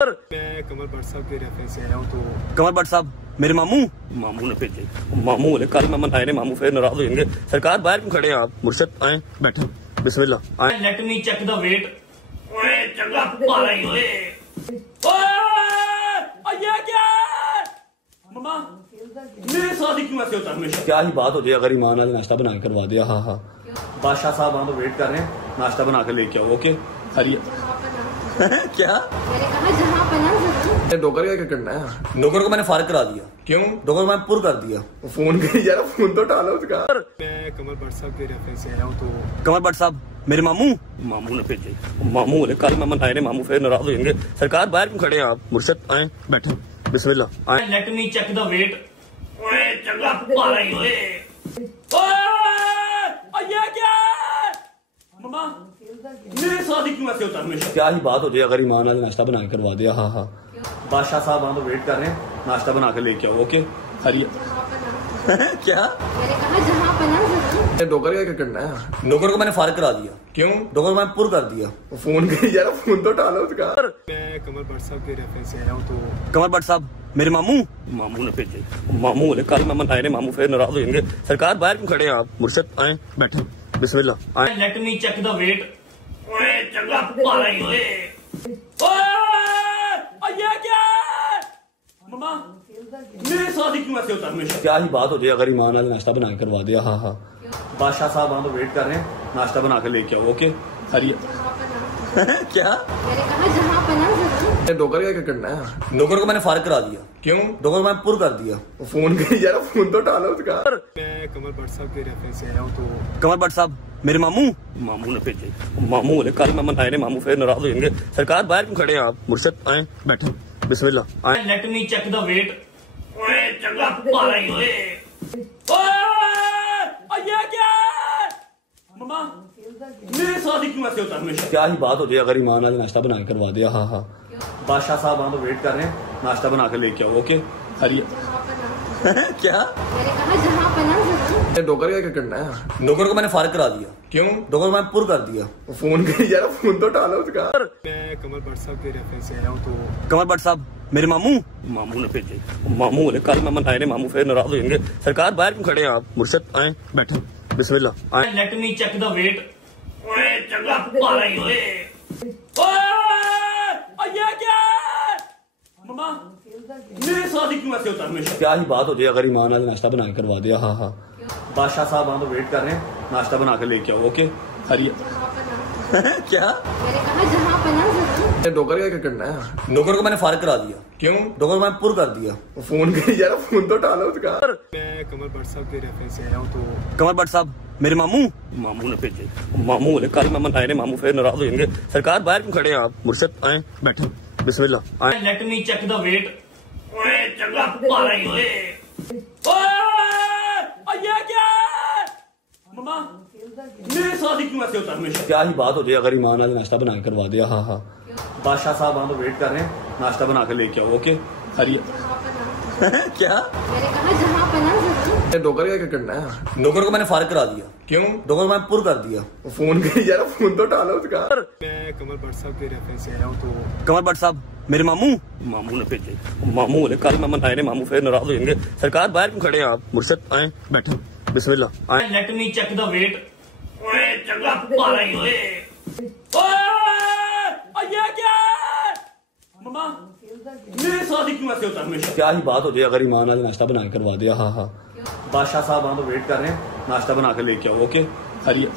मैं कमर भट्ट साहब के रेफरेंस से आया हूँ। तो कमर भट्ट साहब मेरे मामू ने भेजे। मामू बोले कल मैं आए ने, मामू फिर नाराज हो जाएंगे। सरकार बाहर क्यों खड़े हैं आप? मुर्शद आए, बैठे, बिस्मिल्लाह आए। Let me check the weight. ओए चंगा पाला ही ओए। ओए ये क्या है? मम्मा मेरे साथ ही क्यों ऐसे होता है हमेशा? क्या ही बात हो जाए अगर ईमान आज नाश्ता बना के करवा दिया। हाँ हाँ बादशाह साहब वहाँ पे वेट कर रहे हैं, नाश्ता बना के लेके आओ। ओके हरी क्या मैंने कहा जहाँ पना डोकर क्या करना है? नौकर को मैंने फारिग करा दिया। क्यों? नौकर को मैंने पुर कर दिया। फोन कर यार, फोन तो डालो उसका। मैं कमर भट्ट साहब के रेफरेंस से आया हूँ। तो कमर भट्ट साहब मेरे मामू ने भेजे। मामू बोले कल मैं आए ने, मामू फिर नाराज हो जाएंगे। सरकार बाहर क्यों खड़े हैं आप? मुर्शद आए, बैठे, बिस्मिल्लाह आए। Let me check the weight. ओए चंगा पाला ही ओए। ओए ये क्या है? मम्मा मेरे साथ ही क्यों ऐसे होता है हमेशा? क्या ही बात हो जाए अगर ईमान आज नाश्ता बना के करवा दिया। हाँ हाँ बादशाह साहब वहाँ पे वेट कर रहे हैं, नाश्ता बना के लेके आओ। ओके हरी क्या मैंने कहा जहाँ पना डोकर क्या करना है? नौकर को मैंने फारिग करा दिया। क्यों? नौकर को मैंने पुर कर दिया। फोन कर यार, फोन तो डालो उसका। मैं कमर भट्ट साहब के रेफरेंस से आया हूँ। तो कमर भट्ट साहब मेरे मामू ने भेजे। मामू बोले कल मैं आए ने, मामू फिर नाराज हो जाएंगे। सरकार बाहर क्यों खड़े हैं आप? मुर्शद आए, बैठे, बिस्मिल्लाह आए। Let me check the weight. ओए चंगा पाला ही ओए। ओए ये क्या है? मम्मा मेरे साथ ही क्यों ऐसे होता है हमेशा? क्या ही बात हो जाए अगर ईमान आज नाश्ता बना के करवा दिया। हाँ हाँ बादशाह साहब वहाँ पे वेट कर रहे हैं, नाश्ता बना के लेके आओ। ओके हरी क्या मैंने कहा जहाँ पना डोकर क्या करना है? नौकर को मैंने फारिग करा दिया। क्यों? नौकर को मैंने पुर कर दिया। फोन कर यार, फोन तो डालो उसका। मैं कमर भट्ट साहब के रेफरेंस से आया हूँ। तो कमर भट्ट साहब मेरे मामू ने भेजे। मामू बोले कल मैं आए ने, मामू फिर नाराज हो जाएंगे। सरकार बाहर क्यों खड़े हैं आप? मुर्शद आए, बैठे, बिस्मिल्लाह आए। Let me check the weight. ओए चंगा पाला ही ओए। ओए ये क्या है? मम्मा मेरे साथ ही क्यों ऐसे होता है हमेशा? क्या ही बात हो जाए अगर ईमान आज नाश्ता बना के करवा दिया। हाँ हाँ बादशाह साहब वहाँ पे वेट कर रहे हैं, नाश्ता बना के लेके आओ। ओके हरी क्या मैंने कहा जहाँ पना डोकर क्या करना है? नौकर को मैंने फारिग करा दिया। क्यों? नौकर को मैंने पुर कर दिया। फोन कर यार, फोन तो डालो उसका। मैं कमर भट्ट साहब के रेफरेंस से आया हूँ। तो कमर भट्ट साहब मेरे मामू ने भेजे। मामू बोले कल मैं आए ने, मामू फिर नाराज हो जाएंगे। सरकार बाहर क्यों खड़े हैं आप? मुर्शद आए, बैठे, बिस्मिल्लाह आए। Let me check the weight. ओए चंगा पाला ही ओए। ओए ये क्या है? मम्मा मेरे साथ ही क्यों ऐसे होता है हमेशा? क्या ही बात हो जाए अगर ईमान आज नाश्ता बना के करवा दिया। हाँ हाँ बादशाह साहब वहाँ पे वेट कर रहे हैं, नाश्ता बना के लेके आओ। ओके हरी क्या मैंने कहा जहाँ पना डोकर क्या करना है? नौकर को मैंने फारिग करा दिया। क्यों? नौकर को मैंने पुर कर दिया। फोन कर यार, फोन तो डालो उसका। मैं कमर भट्ट साहब के रेफरेंस से आया हूँ। तो कमर भट्ट साहब मेरे मामू ने भेजे। मामू बोले कल मैं आए ने, मामू फिर नाराज हो जाएंगे। सरकार बाहर क्यों खड़े हैं आप? मुर्शद आए, बैठे, बिस्मिल्लाह आए। Let me check the weight. ओए चंगा पाला ही ओए। ओए ये क्या है? मम्मा मेरे साथ ही क्यों ऐसे होता है हमेशा? क्या ही बात हो जाए अगर ईमान आज नाश्ता बना के करवा दिया। हाँ हाँ बादशाह साहब वहाँ पे वेट कर रहे हैं, नाश्ता बना के लेके आओ। ओके हरी क्या मैंने कहा जहाँ पना डोकर क्या करना है? नौकर को मैंने फारिग करा दिया। क्यों? नौकर को मैंने पुर कर दिया। फोन कर यार, फोन तो डालो उसका। मैं कमर भट्ट साहब के रेफरेंस से आया हूँ। तो कमर भट्ट साहब मेरे मामू ने भेजे। मामू बोले कल मैं आए ने, मामू फिर नाराज हो जाएंगे। सरकार बाहर क्यों खड़े हैं आप? मुर्शद आए, बैठे, बिस्मिल्लाह आए। Let me check the weight. ओए चंगा पाला ही ओए। ओए ये क्या है? मम्मा मेरे साथ ही क्यों ऐसे होता है हमेशा? क्या ही बात हो जाए अगर ईमान आज नाश्ता बना के करवा दिया। हाँ हाँ बादशाह साहब वहाँ पे वेट कर रहे हैं, नाश्ता बना के लेके आओ। ओके हरी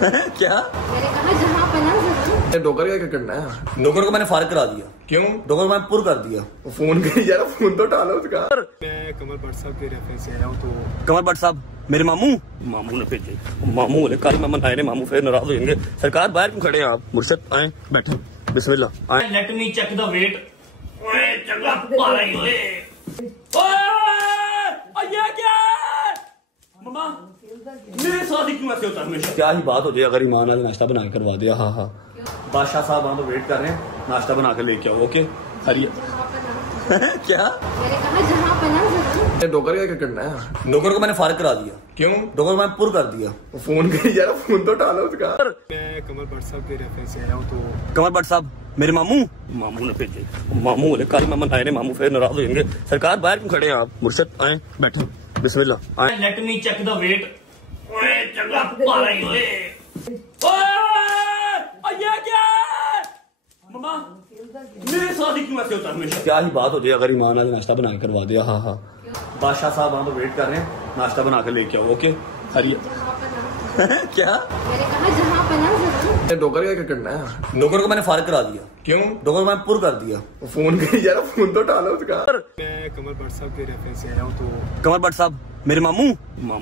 क्या मैंने कहा जहाँ पना डोकर क्या करना है? नौकर को मैंने फारिग करा दिया। क्यों? नौकर को मैंने पुर कर दिया। फोन कर यार, फोन तो डालो उसका। मैं कमर भट्ट साहब के रेफरेंस से आया हूँ। तो कमर भट्ट साहब मेरे मामू ने भेजे। मामू बोले कल मैं आए ने, मामू फिर नाराज हो जाएंगे। सरकार बाहर क्यों खड़े हैं आप? मुर्शद आए, बैठे, बिस्मिल्लाह आए। Let me check the weight. ओए चंगा पाला ही ओए। ओए ये क्या है? मम्मा मेरे साथ ही क्यों ऐसे होता है हमेशा? क्या ही बात हो जाए अगर ईमान आज नाश्ता बना के करवा दिया। हाँ हाँ बादशाह साहब वहाँ पे वेट कर रहे हैं, नाश्ता बना के लेके आओ। ओके हरी क्या मैंने कहा जहाँ पना नौकर क्या करना है? नौकर को मैंने फारिग करा दिया। क्यों? नौकर को मैंने पुर कर दिया। फोन कर यार, फोन तो उठा लो उसका। मैं कमल भट्ट साहब के रेफरेंस से आया हूँ तो कमल भट्ट साहब मेरे मामू ने भेजे। मामू बोले कल मेहमान आए ने, मामू फिर नाराज हो जाएंगे। सरकार बाहर क्यों खड़े हैं आप? मुर्शद आए, बैठो, बिस्मिल्लाह आए। Let me check the weight. ओए चंगा पा रही ओए। ओए ये क्या है? मम्मा मेरे साथ ही क्यों ऐसे होता है हमेशा? क्या ही बात हो जाए अगर ईमान आज नाश्ता बना के करवा दिया। हाँ हाँ बादशाह साहब वहाँ पे वेट कर रहे हैं, नाश्ता बना के लेके आओ। ओके खैरियत। क्या? मैंने कहा जहाँ पना जरूर। नौकर क्या करना है? नौकर को मैंने फारिग करा दिया। क्यों? नौकर को मैंने पुर कर दिया। फोन कर यार, फोन तो उठा लो उसका। मैं कमल भट्ट साहब के रेफरेंस से आया हूँ तो कमल भट्ट साहब मेरे मामू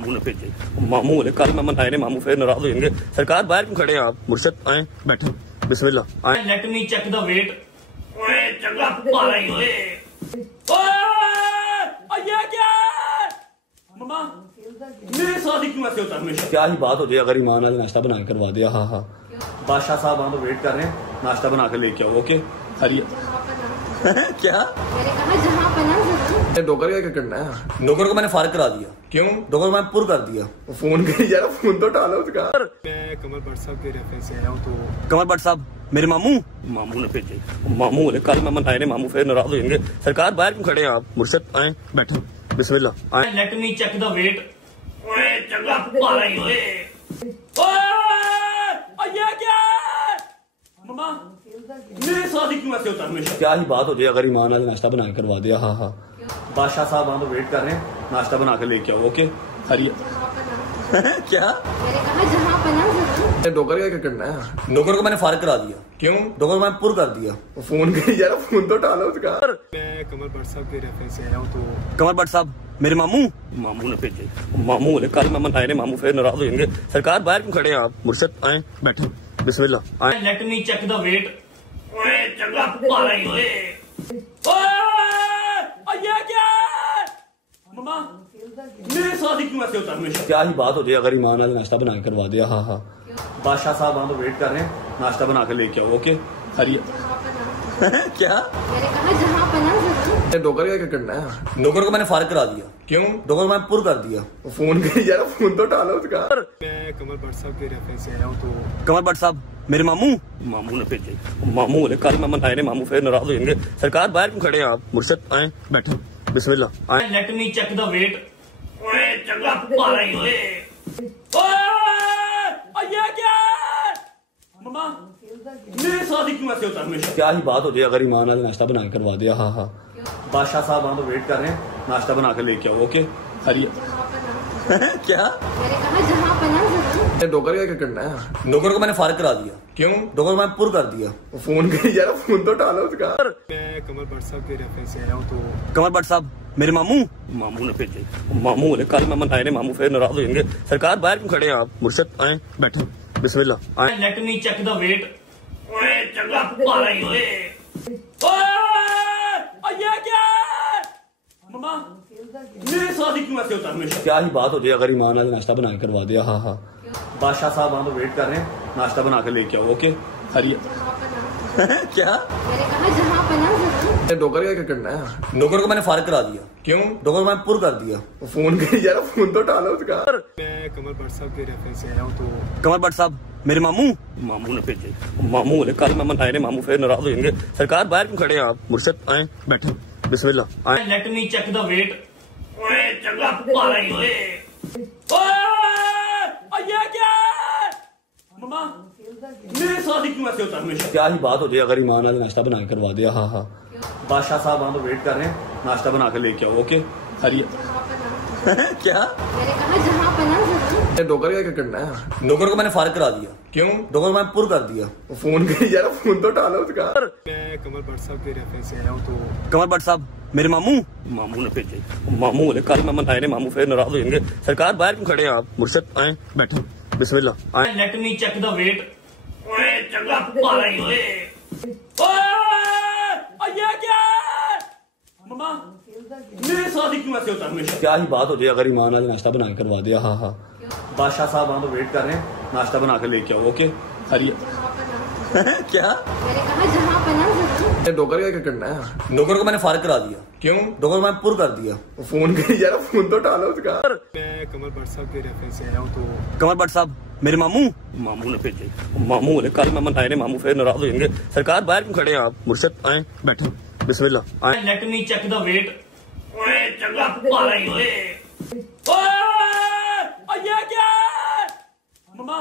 ने भेजे। मामू बोले कल मेहमान आए ने, मामू फिर नाराज हो जाएंगे। सरकार बाहर क्यों खड़े हैं आप? मुर्शद आए, बैठो, बिस्मिल्लाह आए। Let me check the weight. ओए चंगा पा रही ओए। ओए ये क्या है? मम्मा मेरे साथ ही क्यों ऐसे होता है हमेशा? क्या ही बात हो जाए अगर ईमान आज नाश्ता बना के करवा दिया। हाँ हाँ बादशाह साहब वहाँ पे वेट कर रहे हैं, नाश्ता बना के लेके आओ। ओके खैरियत। क्या? मैंने कहा जहाँ पना जरूर। नौकर क्या करना है? नौकर को मैंने फारिग करा दिया। क्यों? नौकर को मैंने पुर कर दिया। फोन कर यार, फोन तो उठा लो उसका। मैं कमल भट्ट साहब के रेफरेंस से आया हूँ तो कमल भट्ट साहब मेरे मामू ने भेजे। मामू बोले कल मेहमान आए ने, मामू फिर नाराज हो जाएंगे। सरकार बाहर क्यों खड़े हैं आप? मुर्शद आए, बैठो, बिस्मिल्लाह आए। Let me check the weight. ओए चंगा पा रही ओए। ओए ये क्या है? मम्मा मेरे साथ ही क्यों ऐसे होता है हमेशा? क्या ही बात हो जाए अगर ईमान आज नाश्ता बना के करवा दिया। हाँ हाँ बादशाह साहब वहाँ पे वेट कर रहे हैं, नाश्ता बना के लेके आओ। ओके खैरियत। क्या? मैंने कहा जहाँ पना जरूर। नौकर क्या करना है? नौकर को मैंने फारिग करा दिया। क्यों? नौकर को मैंने पुर कर दिया। फोन कर यार, फोन तो उठा लो उसका। मैं कमल भट्ट साहब के रेफरेंस से आया हूँ तो कमल भट्ट साहब मेरे मामू ने भेजे। मामू बोले कल मेहमान आए ने, मामू फिर नाराज हो जाएंगे। सरकार बाहर क्यों खड़े हैं आप? मुर्शद आए, बैठो, बिस्मिल्लाह आए। Let me check the weight. ओए चंगा पा रही ओए। ओए ये क्या है? मम्मा मेरे साथ ही क्यों ऐसे होता है हमेशा? क्या ही बात हो जाए अगर ईमान आज नाश्ता बना के करवा दिया। हाँ हाँ बादशाह साहब वहाँ पे वेट कर रहे हैं, नाश्ता बना के लेके आओ। ओके खैरियत। क्या? मैंने कहा जहाँ पना जरूर। नौकर क्या करना है? नौकर को मैंने फारिग करा दिया। क्यों? नौकर को मैंने पुर कर दिया। फोन कर यार, फोन तो उठा लो उसका। मैं कमल भट्ट साहब के रेफरेंस से आया हूँ तो कमल भट्ट साहब मेरे मामू ने भेजे। मामू बोले कल मेहमान आए ने, मामू फिर नाराज हो जाएंगे। सरकार बाहर क्यों खड़े हैं आप? मुर्शद आए, बैठो, बिस्मिल्लाह आए। Let me check the weight. ओए चंगा पा रही ओए। ओए ये क्या है? मम्मा मेरे साथ ही क्यों ऐसे होता है हमेशा? क्या ही बात हो जाए अगर ईमान आज नाश्ता बना के करवा दिया। हाँ हाँ बादशाह साहब वहाँ पे वेट कर रहे हैं, नाश्ता बना के लेके आओ। ओके खैरियत। क्या? मैंने कहा जहाँ पना जरूर। नौकर क्या करना है? नौकर को मैंने फारिग करा दिया। क्यों? नौकर को मैंने पुर कर दिया। फोन कर यार, फोन तो उठा लो उसका। मैं कमल भट्ट साहब के रेफरेंस से आया हूँ तो कमल भट्ट साहब मेरे मामू ने भेजे। मामू बोले कल मेहमान आए ने, मामू फिर नाराज हो जाएंगे। सरकार बाहर क्यों खड़े हैं आप? मुर्शद आए, बैठो, बिस्मिल्लाह आए। Let me check the weight. ओए चंगा पा रही ओए। ओए ये क्या है? मम्मा मेरे साथ ही क्यों ऐसे होता है हमेशा? क्या ही बात हो जाए अगर ईमान आज नाश्ता बना के करवा दिया। हाँ हाँ बादशाह साहब वहाँ पे वेट कर रहे हैं, नाश्ता बना के लेके आओ। ओके खैरियत। क्या? मैंने कहा जहाँ पना जरूर। नौकर क्या करना है? नौकर को मैंने फारिग करा दिया। क्यों? नौकर को मैंने पुर कर दिया। फोन कर यार, फोन तो उठा लो उसका। मैं कमल भट्ट साहब के रेफरेंस से आया हूँ तो कमल भट्ट साहब मेरे मामू ने भेजे। मामू बोले कल मेहमान आए ने, मामू फिर नाराज हो जाएंगे। सरकार बाहर क्यों खड़े हैं आप? मुर्शद आए, बैठो, बिस्मिल्लाह आए। Let me check the weight. ओए चंगा पा रही ओए। ओए ये क्या है? मम्मा मेरे साथ ही क्यों ऐसे होता है हमेशा? क्या ही बात हो जाए अगर ईमान आज नाश्ता बना के करवा दिया। हाँ हाँ बादशाह साहब वहाँ पे वेट कर रहे हैं, नाश्ता बना के लेके आओ। ओके खैरियत। क्या? मैंने कहा जहाँ पना जरूर। नौकर क्या करना है? नौकर को मैंने फारिग करा दिया। क्यों? नौकर को मैंने पुर कर दिया। फोन कर यार, फोन तो उठा लो उसका। मैं कमल भट्ट साहब के रेफरेंस से आया हूँ तो कमल भट्ट साहब मेरे मामू ने भेजे। मामू बोले कल मेहमान आए ने, मामू फिर नाराज हो जाएंगे। सरकार बाहर क्यों खड़े हैं आप? मुर्शद आए, बैठो, बिस्मिल्लाह आए। Let me check the weight. ओए चंगा पा रही ओए। ये क्या है? मम्मा मेरे साथ ही क्यों ऐसे होता है हमेशा? क्या ही बात हो जाए अगर ईमान आज नाश्ता बना के करवा दिया। हाँ हाँ बादशाह साहब वहाँ पे वेट कर रहे हैं, नाश्ता बना के लेके आओ। ओके खैरियत। क्या? मैंने कहा जहाँ पना जरूर। नौकर क्या करना है? नौकर को मैंने फारिग करा दिया। क्यों? नौकर को मैंने पुर कर दिया। फोन कर यार, फोन तो उठा लो उसका। मैं कमल भट्ट साहब के रेफरेंस से आया हूँ। तो कमल भट्ट साहब मेरे मामू ने भेजे। मामू बोले कल मैं मनाए मामू फिर नाराज हो जाएंगे। सरकार बाहर क्यों खड़े हैं आप? मुर्शद आए बैठो, बिस्मिल्लाह आए। Let me check the weight. ओए चंगा पाला ही ओए। ओए ये क्या है? मम्मा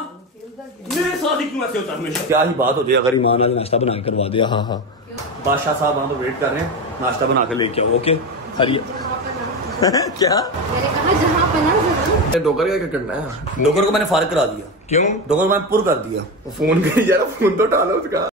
मेरे साथ ही क्यों ऐसे होता है हमेशा? क्या ही बात हो जाए अगर ईमान आज नाश्ता बना के करवा दिया। हाँ हाँ, बादशाह साहब वहाँ पर वेट कर रहे हैं, नाश्ता बना के लेके आओ। ओके हरिया क्या? मैंने कहा जहाँ पना जरा। नौकर क्या करना है? नौकर को मैंने फारिग करा दिया। क्यों? नौकर को मैंने पुर कर दिया। फोन कर यार, फोन तो उठा लो उसका।